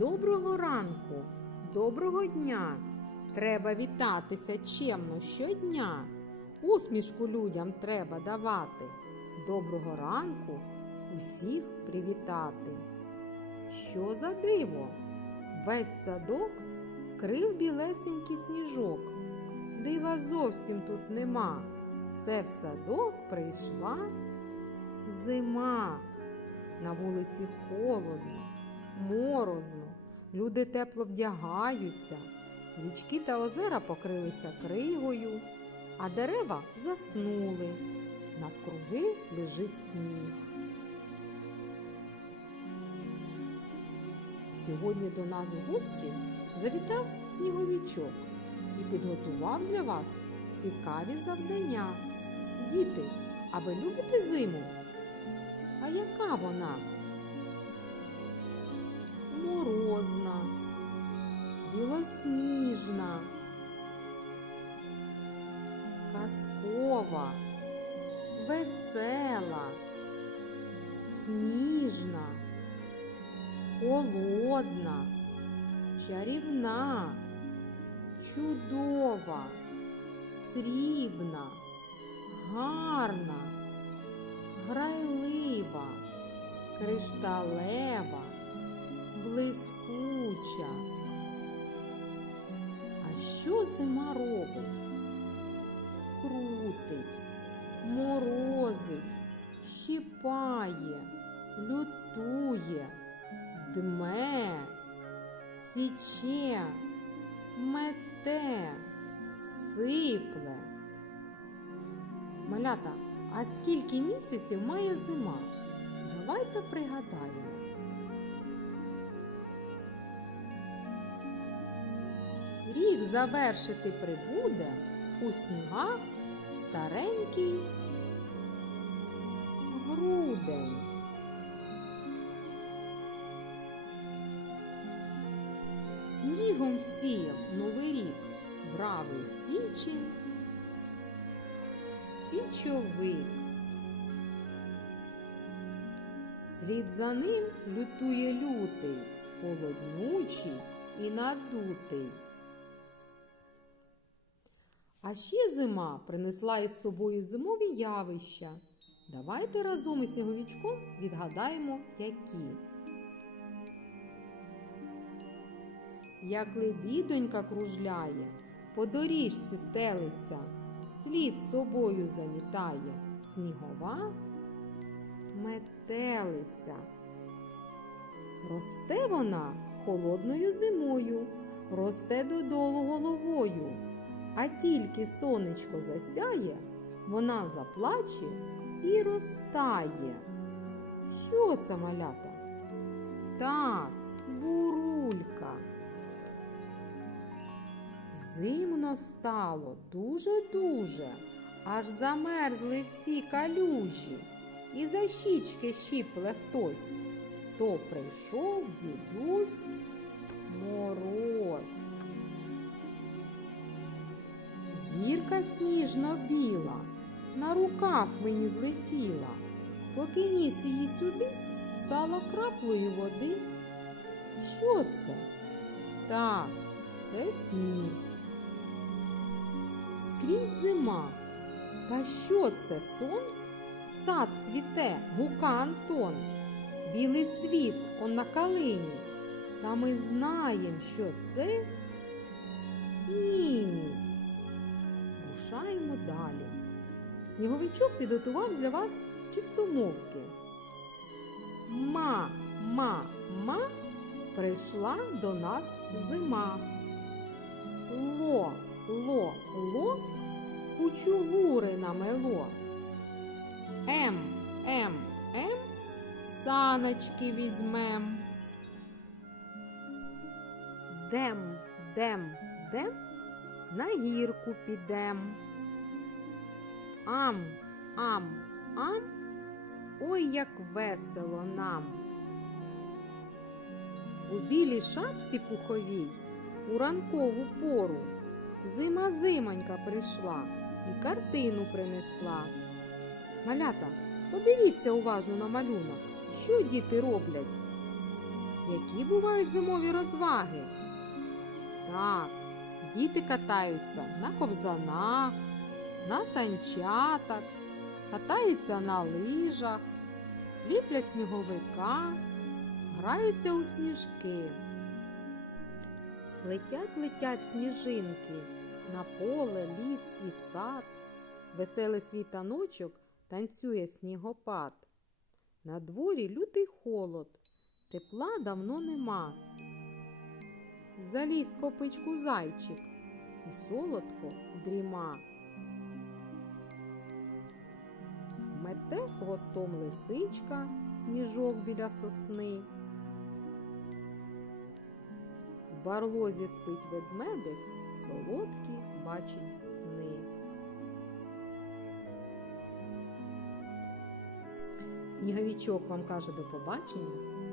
Доброго ранку, доброго дня! Треба вітатися чемно щодня. Усмішку людям треба давати. Доброго ранку усіх привітати. Що за диво? Весь садок вкрив білесенький сніжок. Дива зовсім тут нема. Це в садок прийшла зима. На вулиці холодно морозно, люди тепло вдягаються, річки та озера покрилися кригою, а дерева заснули. Навкруги лежить сніг. Сьогодні до нас в гості завітав сніговічок і підготував для вас цікаві завдання. Діти, а ви любите зиму? А яка вона? білосніжна, казкова, весела, сніжна, холодна, чарівна, чудова, срібна, гарна, грайлива, кришталева, блискуча. А що зима робить? Крутить, морозить, щіпає, лютує, дме, січе, мете, сипле. Малята, а скільки місяців має зима? Давайте пригадаємо. рік завершити прибуде у снігах старенький грудень. Снігом всіяв новий рік бравий січень, січовик. Слід за ним лютує лютий, холоднучий і надутий. А ще зима принесла із собою зимові явища. Давайте разом із сніговічком відгадаємо, які. Як лебідонька кружляє, по доріжці стелиться, слід собою замітає снігова метелиця. Росте вона холодною зимою, росте додолу головою. А тільки сонечко засяє, вона заплаче і розтає. Що це малята? Так, бурулька. Зимно стало дуже-дуже, аж замерзли всі калюжі, і за щічки щіпле хтось, то прийшов дідусь мороз. Квітка сніжно біла, на рукав мені злетіла. Поки ніс її сюди стала краплею води. Що це? Так, це сніг. Скрізь зима. Та що це сон? Сад цвіте, гука Антон, білий цвіт он на калині. Та ми знаємо, що це ні вирушаємо далі. Сніговичок підготував для вас чистомовки. Ма, ма, ма прийшла до нас зима. Ло, ло, ло кучугури намело. М, ем, м, ем, м ем саночки візьмем. Дем, дем, дем на гірку підем. Ам, ам, ам, ой, як весело нам. У білій шапці пуховій у ранкову пору зима зимонька прийшла і картину принесла. Малята, подивіться уважно на малюнок, що діти роблять. Які бувають зимові розваги? Так, Діти катаються на ковзанах, на санчатах, катаються на лижах, ліплять сніговика, граються у сніжки. Летять летять сніжинки на поле, ліс і сад. Веселий світаночок танцює снігопад. На дворі лютий холод, тепла давно нема заліз копичку зайчик і солодко дріма. Мете хвостом лисичка сніжок біля сосни. В барлозі спить ведмедик, солодкі бачить сни. Сніговічок вам каже до побачення.